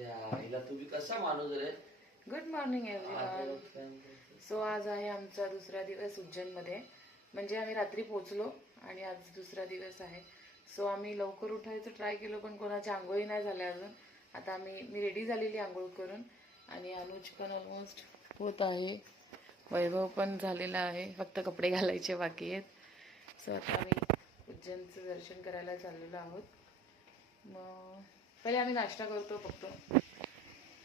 तुम्ही कसा माणूस रे. Good morning everyone. सो आज आहे आमचा दुसरा दिवस उज्जैनमध्ये. म्हणजे आम्ही रात्री पोहोचलो आणि आज दुसरा दिवस आहे. सो आम्ही लवकर उठायचं ट्राय केलं पण कोणाची आंघोळी नाही झाल्या अजून. आता मी रेडी झालेली आंघोळ करून आणि अनुज पण ऑलमोस्ट होत आहे. वैभव पण झालेला आहे, फक्त कपडे घालायचे बाकी आहेत. सो आता आम्ही उज्जैनचं दर्शन करायला चाललेलो आहोत. मग पहिले आम्ही नाश्ता करतो फक्त.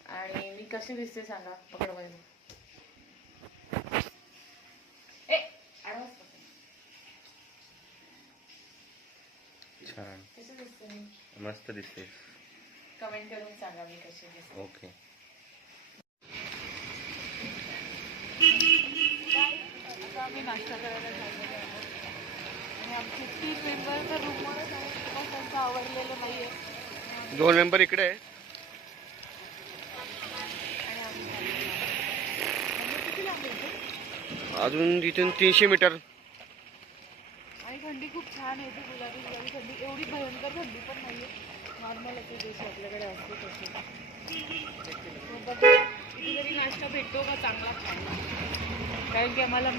आणि मी कशी दिसते सांगा, पकड वैभव. छान, कशी दिसते मी? मस्त दिसते. कमेंट करून सांगा मी कशी दिसते. ओके. आता आम्ही नाश्ता करायला चाललेलो आहोत आणि आमचे 3 मेंबर तर रूमवरच आहेत. पण त्यांचं आवडलेलं नाही आहे. 2 मेंबर इकडे आहे. आणि आम्ही किती लांब आहे? अजून इथून 300 मीटर. आणि थंडी खूप छान आहे. ती गुलाबी गुलाबी थंडी, एवढी भयंकर थंडी पण नाही आहे. नॉर्मल असे जशी आपल्याकडे असते तशी. बघा इथे तरी नाश्ता भेटतो का चांगला खायला. कारण की आम्हाला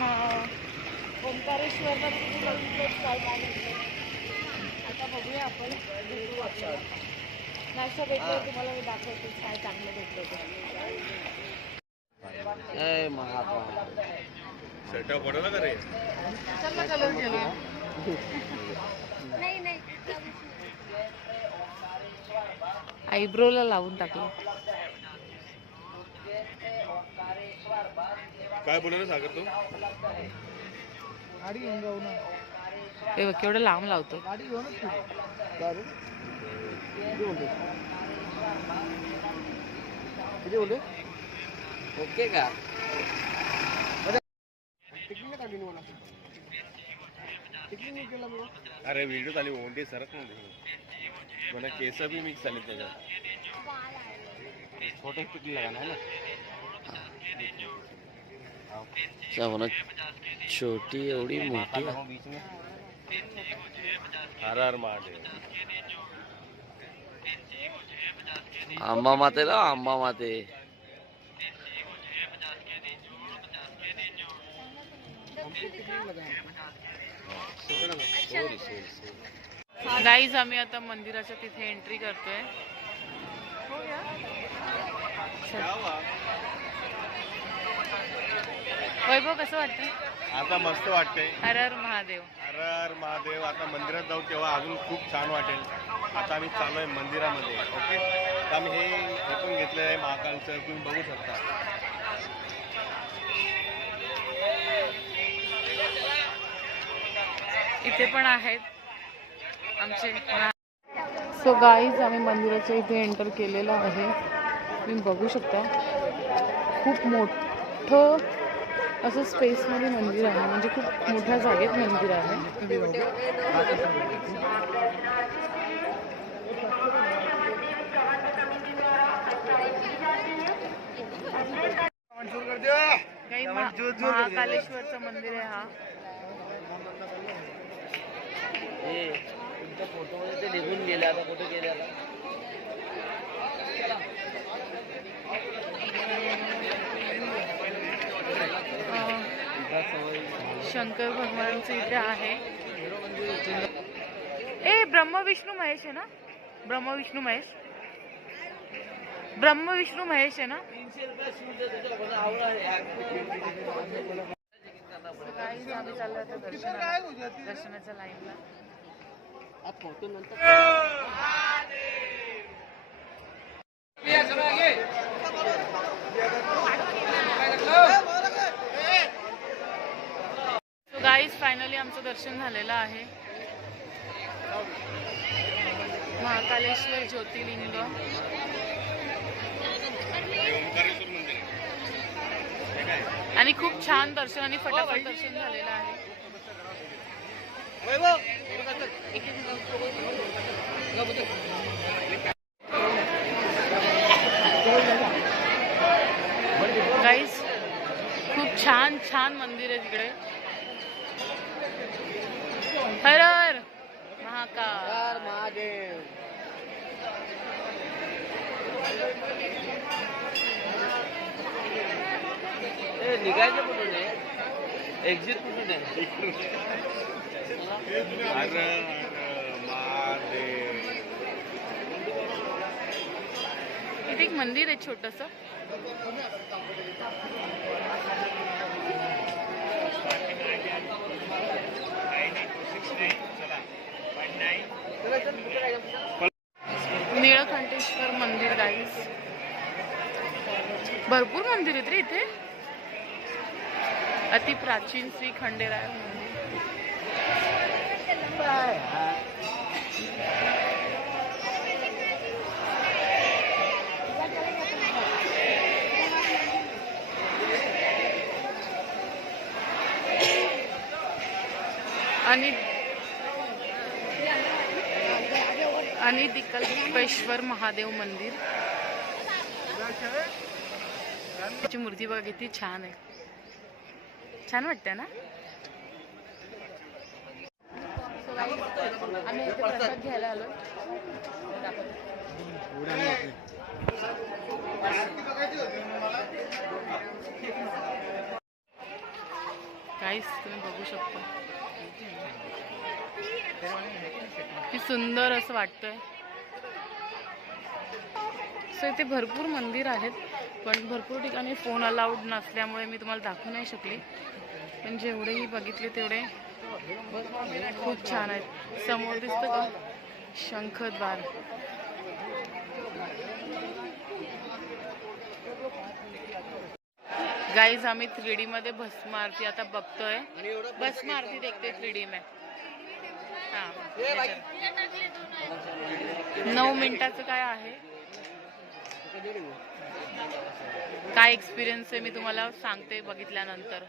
ओंकारेश्वरला तिथे बघितलं काय काय भेटलं. आता बघूया आपण भेटू आपल्याला. नाश्ता भेटलो तुम्हाला मी दाखवते काय चांगलं भेटलं शर्ट पडवला का रे? चल कलर गेलो. आयब्रोला लावून टाकलं. काय बोलला सागर तू? गाडी घेऊन जाऊ ना. हे बघ केवढं लांब लावतो. गाडी घेऊनच किती बोलते? ओके का? टिकलिंग काढली मला. टिकलिंग केला मी. अरे व्हिडिओ चालू ओंडी सरच नाही. मला केस भी मिक्स झाले त्याच्यात. फोटो किती लगाना है ना. छोटी एवढी मोठी. हर हर महादेव. आंबा माते ना, आंबा माते. गाईज आम्ही आता मंदिराच्या तिथे एंट्री करतोय. वैभव कसं वाटतंय? आता मस्त वाटतंय. हर हर महादेव. हर हर महादेव. आता मंदिरात जाऊ तेव्हा अजून खूप छान वाटेल. आता आम्ही चालू आहे मंदिरामध्ये. ओके. आता आम्ही हे पण घेतलं आहे महाकालचं, तुम्ही बघू शकता. इथे पण आहेत आमचे. सो गाईज आम्ही मंदिराच्या इथे एंटर केलेलं आहे. तुम्ही बघू शकता खूप मोठं असं स्पेसमध्ये मंदिर आहे. म्हणजे खूप मोठ्या जागेत मंदिर आहे. महाकालेश्वरचं मंदिर आहे हा. तुमच्या फोटो मध्ये ते निघून गेले. आता कुठे गेले आता? शंकर भगवानचं इथे आहे. ए ब्रह्म विष्णू महेश आहे ना? ब्रह्म विष्णू महेश आहे ना? आम्ही चाललो आता दर्शनाच्या लाईनला. फोटो नंतर गाईज फायनली आमचं दर्शन झालेलं आहे. महाकालेश्वर ज्योतिर्लिंग आणि खूप छान दर्शन आणि फटाफट दर्शन झालेलं आहे. गाईज खूप छान छान मंदिर आहे तिकडे. हर हर महाकाल. महादेव. निघायचं कुठून आहे? एक्झिट कुठून आहे? अरे महादेव. इथे एक मंदिर आहे छोटस. नीळकंठेश्वर मंदिर गाईस. भरपूर मंदिर आहेत रे इथे. अति प्राचीन श्री खंडेराय मंदिर. आणि दिकल्पेश्वर महादेव मंदिर. त्याची मूर्ती बघा किती छान आहे. छान वाटते ना. आम्ही इथे प्रसाद घ्यायला आलो. काहीच तुम्ही बघू शकता किती सुंदर असं वाटतंय. सो इथे भरपूर मंदिर आहेत पण भरपूर ठिकाणी फोन अलाउड नसल्यामुळे मी तुम्हाला दाखवू नाही शकली. पण जेवढेही बघितले तेवढे खूप छान आहेत. समोर दिसतं का शंखद्वार. गाइस आम्ही 3D मध्ये भस्म आरती आता बघतोय. भस्म आरती देखते 3D में. 9 मिनिटाचं काय आहे, काय एक्सपिरियन्स आहे मी तुम्हाला सांगते बघितल्यानंतर.